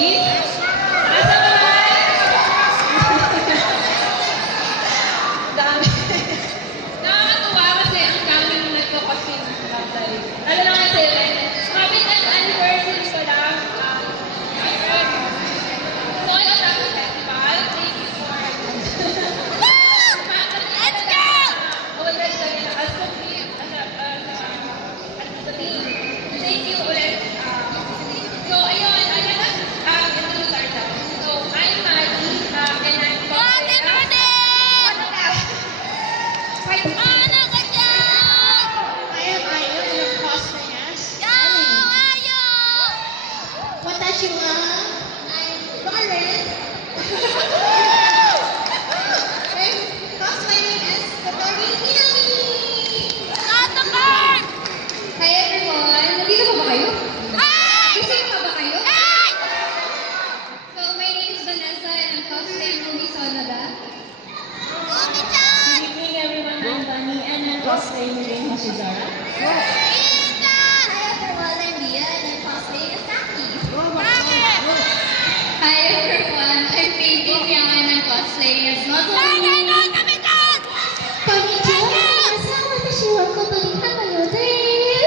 ladies. Nasa kamay! Dami. Nakakatuwa kasi ang daming nagko-costume ng Love Live. Lalo na kasi, kapit at anniversary ko lang. So, I love the festival. Thank you for let's go! Already kami nakasubmit as a team. Thank you ulit. So, ayun, introduce ourselves. So, I'm Maggie, and I'm Hi everyone! Nandito pa ba kayo? Gusto nyo pa ba kayo? So, my name is Vanessa and I'm cosplaying Umi Sonoda. Good evening, everyone. I'm Bunny, and I'm cosplaying Rin Hoshizara. Hi everyone! I'm Mia and I'm cosplaying Asaki. Hi everyone! I'm Painting Yang and I'm cosplaying as Nozomi. Konnichiwa! Watashi wa Kotori Hamayo desu!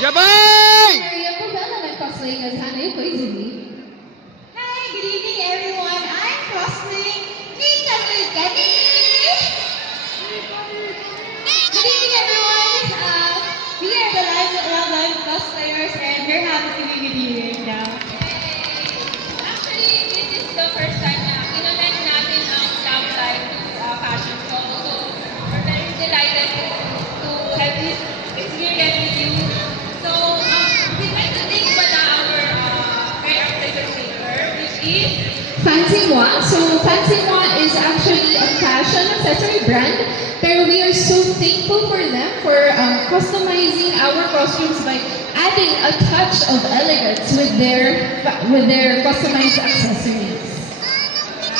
Yabay! Maria Pabella and I'm cosplaying as Hanayo Koizumi. Hi, good evening everyone. I'm cosplaying Mikami Gani. Good evening everyone. We are the Love Live cosplayers and we're happy to be with you right now. Actually, this is the first time na kinoment natin ang Love Live fashion show. So, we're very delighted to have this experience with you. So, we'd like to thank pala our very artistic singer, which is Fancy Moi. So Fancy Moi is actually a fashion accessory brand. Pero we are so thankful for them for customizing our costumes by adding a touch of elegance with their customized accessories.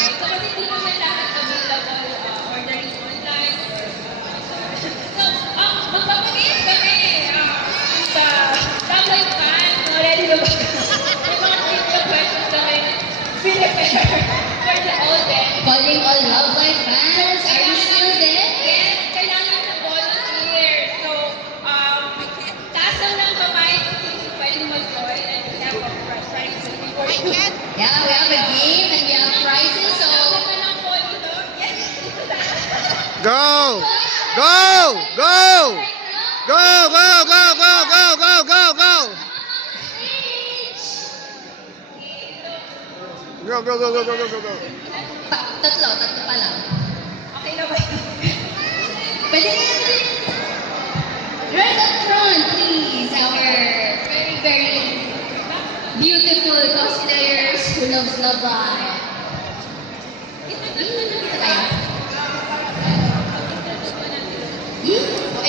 right. So, kasi hindi naman lahat available ordering online. So, magpapagayos kami sa Love Live fan. Ready na ba? May mga trivia questions kami prepare for the audience. Calling all Love Live fans, are you still there? Yes, kailangan ng volunteers. So, taas lang ng kamay kung pwede mag-join and we have a prize before you. Yeah, we have a game and we have prizes. So Naman lang po dito. Yes! Go! Go! Go! Go! Go! Go! Go! Go! Go! Go! Go! Go! Go! Go! Go! Go! Go! Go! Go! tatlo pa lang. Okay na ba? Pwede na natin. Right up front, please. Our very, very beautiful cosplayers who loves Love Live. Dito tayo.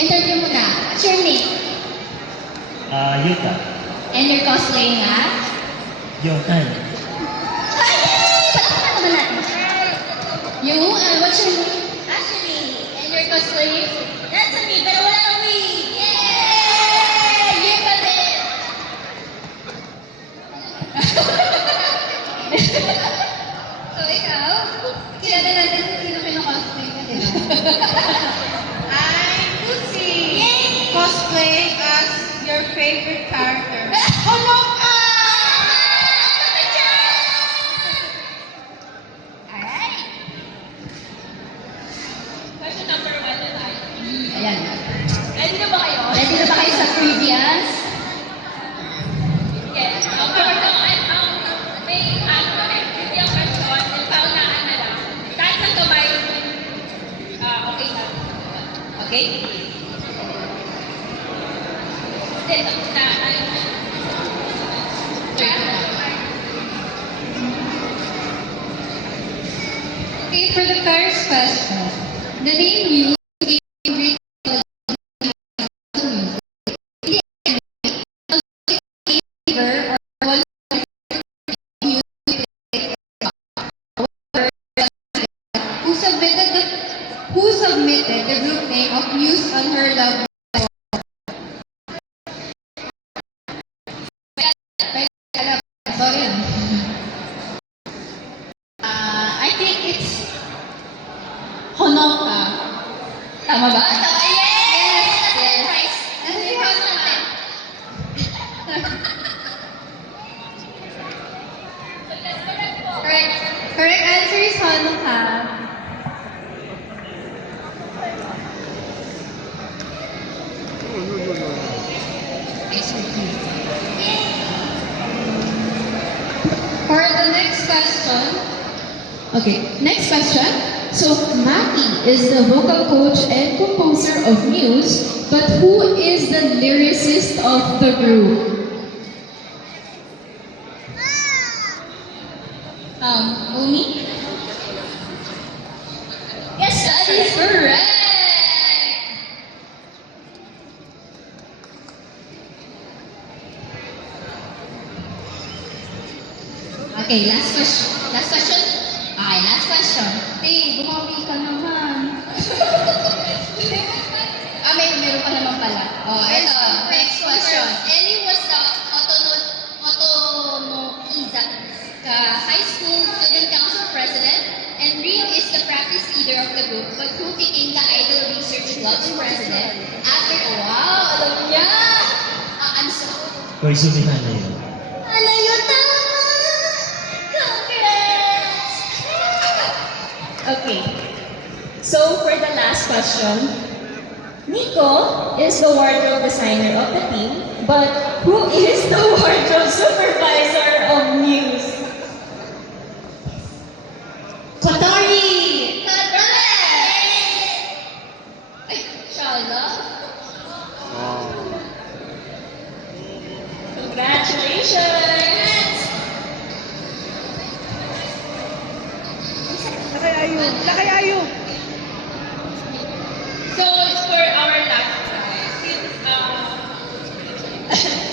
Interview muna. What's your name? Yuta. And you're cosplaying as? Yotan. Palakpakan naman natin. What's your name? Ashley. And you're cosplaying? That's me, pero wala kang wig. Yay! Yay pa din! So, ikaw? Kilala natin kung sino kinocosplay ka din. I'm Lucy. Yay! Cosplay as your favorite character. Oh no! Alright. Question number 1 na tayo. Ayan. Ready na ba kayo? Ready na ba kayo sa previous? Yes. May trivia question, yung paunahan na lang. Taas ng kamay, okay na. Okay? Hindi, tapos na. Okay, for the first question, the name used to give great flavor or was who submitted the group name of Muse on her love Sorry. I think it's Honoka. Tama ba? Tama, yes! Yes! Ano yung house natin? Correct answer is Hanukkah. For the next question. Okay, next question. So, Maki is the vocal coach and composer of Muse, but who is the lyricist of the group? Umi? Yes, that is correct! Okay, last question. Last question? Okay, last question. Hey, bumawi ka naman. Meron pa naman pala. Oh, ito. Next question. Ellie was the Otonokiza High School Student Council President, and Rin is the practice leader of the group, but who became the Idol Research Club's president after, wow, alam niya! Ano sa? Hoy, sumihan na yun. Ano yun? Tama! Congrats! Okay. So for the last question, Nico is the wardrobe designer of the team, but who is the wardrobe supervisor of Muse? Kotori! Correct! Ay, Shala? Congratulations! So, for our last prize, since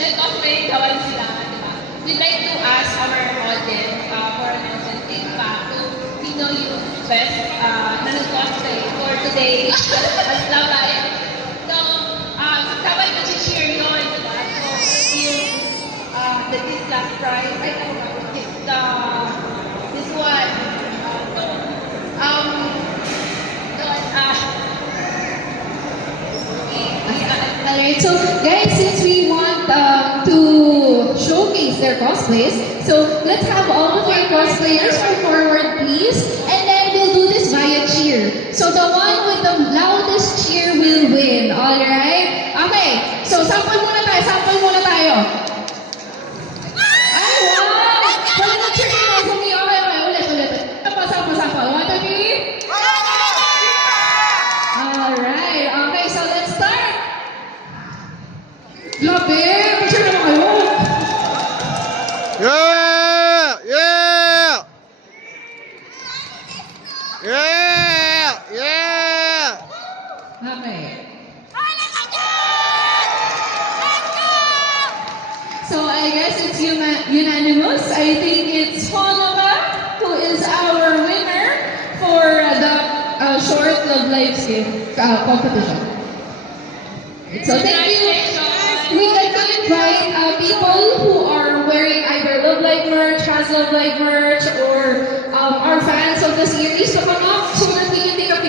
nag-cosplay naman sila, diba? We'd like to ask our audience for an answer. Think back to sino yung best na nag-cosplay for today as Love Live. So, sabay ko cheer yun, diba? So, yung this last prize, I don't know, it's this one. Alright, so guys, since we want to showcase their cosplays, so let's have all of our cosplayers come forward, please, and then we'll do this via cheer. So the one with the loudest cheer will win, alright? Okay, so sample muna tayo. Ay, wow! Wala na cheer dito sa me. Okay, ulit. Sample. 1, 2, 3. Alright, okay, so let's start. Grabe, picture naman kayo. Yeah! Yeah! Yeah! Yeah! Okay. So I guess it's unanimous. I think it's Honoka who is our winner for the short Love Live competition. So thank you. We like to invite people who are wearing either Love Live merch, has Love Live merch, or are fans of the series to come up so that we can take a